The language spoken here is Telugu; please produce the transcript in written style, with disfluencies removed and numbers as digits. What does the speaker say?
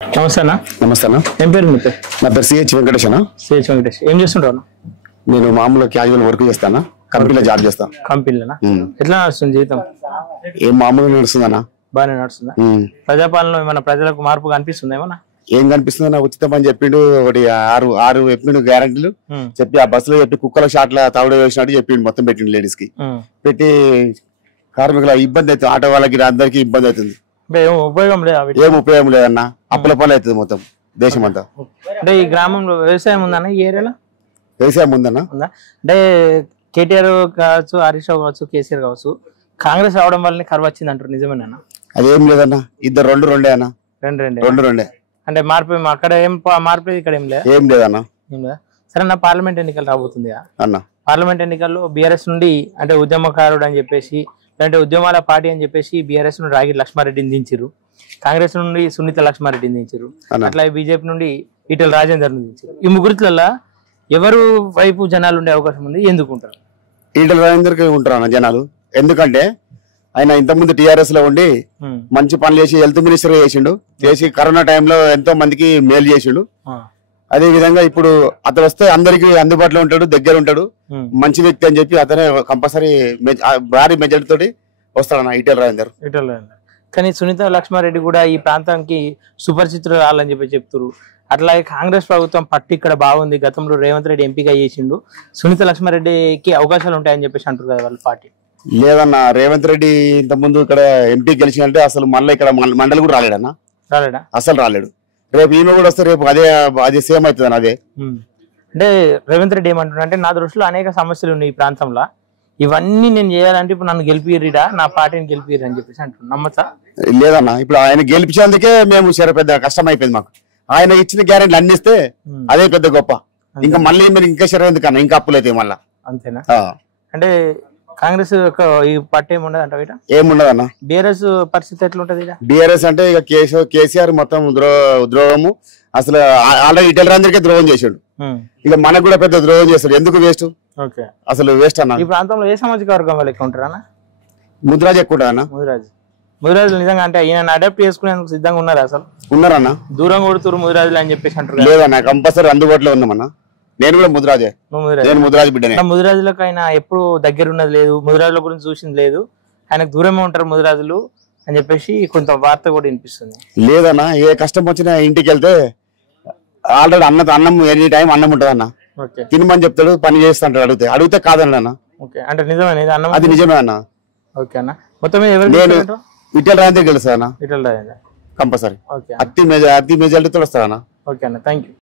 నమస్తే అన్న. నమస్తే అన్న. ఏం పేరు మీ పేరు? నా పేరు సిహెచ్ వెంకటేష్ అన్న. సిహెచ్ వెంకటేష్. ఏం చేస్తుంటావు? నేను మామూలుగా క్యాజువల్ వర్క్ చేస్తాను, కంపెనీలో జాబ్ చేస్తాను. కంపెనీలోనా? ఎట్లా నడుస్తుంది జీవితం? ఏం మామూలుగా నడుస్తుందన్న. బాగానే నడుస్తుందా? ప్రజాపాలన ఏమన్నా ప్రజలకు మార్పు కనిపిస్తుంది ఏమన్నా? ఏం కనిపిస్తుందన్న, ఉచితం అని చెప్పిండు. ఒకటి ఆరు చెప్పిండు గ్యారంటీలు చెప్పి, ఆ బస్సులో చెప్పి కుక్కల షాట్ల తవుడు వేసినట్టు చెప్పిండు. మొత్తం పెట్టిండు లేడీస్ కి పెట్టి కార్మికుల ఇబ్బంది అవుతుంది, ఆటో వాళ్ళకి అందరికి ఇబ్బంది అవుతుంది. ఏం ఉపయోగం లేదు, ఏం ఉపయోగం లేదన్న. అప్పుల పాలు అవుతుంది మొత్తం దేశం అంతా. అంటే ఈ గ్రామంలో వ్యవసాయం ఉందన్న? ఈ ఏరియాలో వ్యవసాయం ఉందన్న. ఉందా? అంటే కేటీఆర్ కావచ్చు, హరీష్ రావు కావచ్చు, కేసీఆర్ కావచ్చు, కాంగ్రెస్ రావడం వల్లనే కరువు వచ్చింది అంటారు, నిజమేనా? అదేం లేదన్న, ఇద్దరు రెండే అన్న. రెండే అంటే మార్పు అక్కడ ఏం మార్పు ఇక్కడ ఏం లేదు, ఏం లేదన్న. ఏం లేదా? సరే అన్న, పార్లమెంట్ ఎన్నికలు రాబోతుంది అన్న. పార్లమెంట్ ఎన్నికల్లో బీఆర్ఎస్ నుండి అంటే ఉద్యమకారుడు అని చెప్పేసి, లేదంటే ఉద్యమాల పార్టీ అని చెప్పేసి బీఆర్ఎస్ నుండి రాగిరి లక్ష్మారెడ్డిని దించారు, కాంగ్రెస్ నుండి సునీత లక్ష్మారెడ్డిని దించారు, అట్లా బీజేపీ నుండి ఈటెల రాజేందర్ని దించారు. ఈ ముగ్గురిలో ఎవరు వైపు జనాలు ఉండే అవకాశం ఉంది? ఎందుకుంటారు? ఈటెల రాజేందర్కి ఉంటారు అన్న జనాలు. ఎందుకంటే ఆయన ఇంతకుముందు టీఆర్ఎస్ లో ఉండి మంచి పనులు చేసి హెల్త్ మినిస్టర్ చేసిండు, చేసి కరోనా టైంలో ఎంతో మందికి మేలు చేసిండు. అదే విధంగా ఇప్పుడు అతను వస్తే అందరికి అందుబాటులో ఉంటాడు, దగ్గర ఉంటాడు, మంచి వ్యక్తి అని చెప్పి అతనే కంపల్సరీ భారీ మెజార్టీ తోటి వస్తాడన్న ఈటెల రాజేందర్. కానీ సునీత లక్ష్మారెడ్డి కూడా ఈ ప్రాంతానికి సుపరిచితురాలని చెప్పి చెప్తారు. అట్లాగే కాంగ్రెస్ ప్రభుత్వం పట్టు ఇక్కడ బాగుంది, గతంలో రేవంత్ రెడ్డి ఎంపీగా చేసిండు, సునీత లక్ష్మారెడ్డికి అవకాశాలు ఉంటాయని చెప్పేసి అంటారు కదా వాళ్ళ పార్టీ. లేదన్న, రేవంత్ రెడ్డి ఇంత ముందు ఇక్కడ ఎంపీ గెలిచిందంటే అసలు మళ్ళీ ఇక్కడ మండలి కూడా రాలేడన్న. రాలేడా? అసలు రాలేడు. రేపు ఈమె కూడా వస్తే రేపు అదే సేమ్ అవుతుంది అన్న. అదే అంటే రేవంత్ రెడ్డి ఏమంటున్నా అంటే, నా దృష్టిలో అనేక సమస్యలు ఉన్నాయి ఈ ప్రాంతంలో, ఇవన్నీ నేను చేయాలంటే ఇప్పుడు నన్ను గెలిపిరిడా, నా పార్టీని గెలిపిరి అని చెప్పేసి అంటున్నాను. నమ్మచ్చా? లేదన్న, ఇప్పుడు ఆయన గెలిపించేందుకే మేము పెద్ద కష్టం అయిపోయింది మాకు. ఆయన ఇచ్చిన గ్యారెంటీలు అన్ని ఇస్తే అదే పెద్ద గొప్ప. ఇంకా మళ్ళీ మీరు ఇంకా ఎందుకన్నా, ఇంకా అప్పులు అయితే మళ్ళా. అంతేనా? అంటే కాంగ్రెస్ ఈ పార్టీ ఏముండదు అంట? ఏముండదన్న. బీఆర్ఎస్ పరిస్థితి ఎట్లుంటది? బీఆర్ఎస్ అంటే ఇక కేసీఆర్ మొత్తం ద్రోహము. అసలు ఆల్రెడీ ఈటెల రాజేందర్కే ద్రోహం చేశాడు, ఇక మనకు కూడా పెద్ద ద్రోహం చేస్తాడు. ఎందుకు వేస్ట్? అసలు వేస్ట్ అన్న. ఈ ప్రాంతంలో ఏ సామాజిక వర్గం వాళ్ళు ఎక్కువ ఉంటారా? ముదిరాజ్ ఎక్కువ అన్న. ముదిరాజు నిజంగా అంటే ఈయన అడాప్ట్ చేసుకునేందుకు సిద్ధంగా ఉన్నారు? అసలు ఉన్నారన్న. దూరం కొడుతురు ముదిరాజులు అని చెప్పేసి అంటారు. లేదన్న, కంపల్సరీ అందుబాటులో ఉన్నామన్నా. నేను కూడా ముదిరాజే, నేను ముదిరాజు బిడ్డనే. ముదిరాజులకు ఆయన ఎప్పుడు దగ్గర ఉన్నది లేదు, ముదిరాజుల గురించి చూసింది లేదు, ఆయనకు దూరమే ఉంటారు ముదిరాజులు అని చెప్పేసి కొంత వార్త కూడా వినిపిస్తుంది. లేదన్న, ఏ కష్టం వచ్చినా ఇంటికి వెళ్తే ఆల్రెడీ అన్నం ఎనీ టైం అన్నం ఉంటది అన్న. తినమని చెప్తాడు, పని చేస్తాడు. అడిగితే కాదండి అన్న. అంటే నిజమే అన్న? అది నిజమే అన్న. ఓకే అన్న. మొత్తం నేను ఈటెల రాజేందర్ గెలుస్తా అన్న, ఈటెల రాజేందర్ కంపల్సరీ. అతి మెజారిటీతో వస్తాడన్న. ఓకే అన్న, థ్యాంక్ యూ.